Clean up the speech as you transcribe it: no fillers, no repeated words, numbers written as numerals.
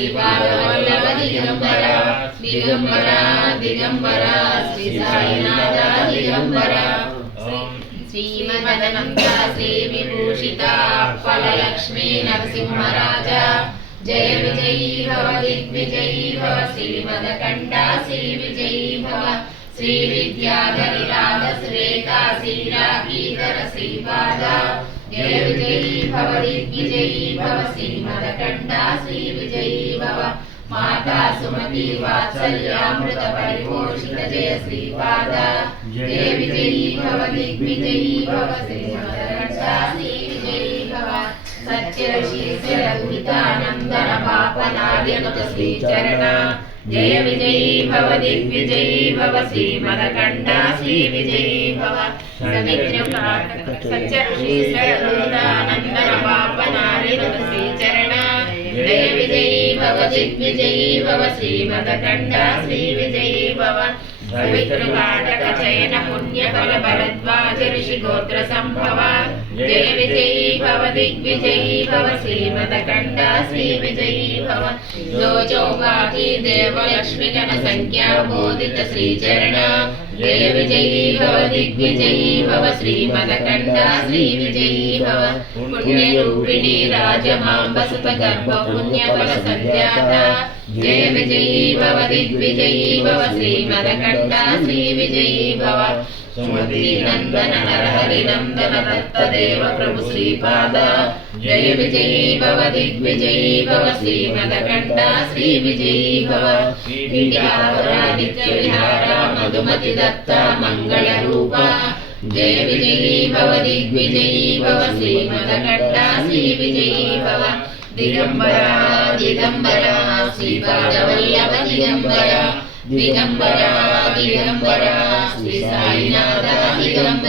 శ్రీపాదవల్లభ దిగంబర దిగంబర దిగంబర శ్రీ సాయినాథ దిగంబర శ్రీమదనంత శ్రీ విభూషిత ఫలలక్ష్మీ నరసింహరాజ జయ విజయీ భవ దిగ్విజయీ భవ శ్రీమదకండ శ్రీ విజయీ భవ శ్రీ విద్యాధరి రాధ సురేఖా శ్రీరాగీధర శ్రీపాద జయ విజయీ భవ దిగ్విజయీ భవ శ్రీమదకండ శ్రీ విజయీ భవ మాతా సుమతి వాత్సల్యామృత పరిపోషిత జయ శ్రీపాద జయ విజయీ భవ దిగ్విజయీ భవ శ్రీమదకండ శ్రీ విజయీ భవ సత్యరక్షీశ్వరద్వితానందన పాపనార్యనుత శ్రీచరణ జయ విజయీ భవ దిగ్విజయీ భవ శ్రీమదకండ శ్రీ విజయీ భవ సత్యరక్షీశ్వరద్వితానందన పాపనార్యనుత శ్రీచరణ జయ విజయీ భవ దిగ్విజయీ భవ శ్రీమదకండ శ్రీ విజయీ భవ పవిత్రకాటక చయన పుణ్యఫల భరద్వాజ ఋషి గోత్ర సంభవ జయ విజయీ భవ దిగ్విజయీ భవ శ్రీమదకండ శ్రీ విజయీ భవ జోజోగాకి దేవలక్ష్మి గణ సంఖ్యాబోధిత శ్రీచరణ జయ విజయీ భవ దిగ్విజయీ భవ శ్రీమదకండ శ్రీ విజయీ భవ పుణ్యరూపిణి రాజమాంబ సుత గర్భ పుణ్యఫల సంధ్యాత జయ విజయీ భవ దిగ్విజయీ భవ శ్రీమదకండ శ్రీ విజయీ భవ సుమతి నందన నరహరి నందన దత్తదేవ ప్రభు శ్రీపాద జయ విజయీ భవ దిగ్విజయీ భవ శ్రీమదకండ శ్రీ విజయీ భవ నిత్య విహార మధుమతి దత్త మంగళ రూప జయ విజయీ భవ దిగ్విజయీ భవ శ్రీమదకండ శ్రీ విజయీ భవ దిగంబర దిగంబర శ్రీపాదవల్లభ దిగంబర దిగంబర దిగంబర శ్రీ సాయినాథ దిగంబర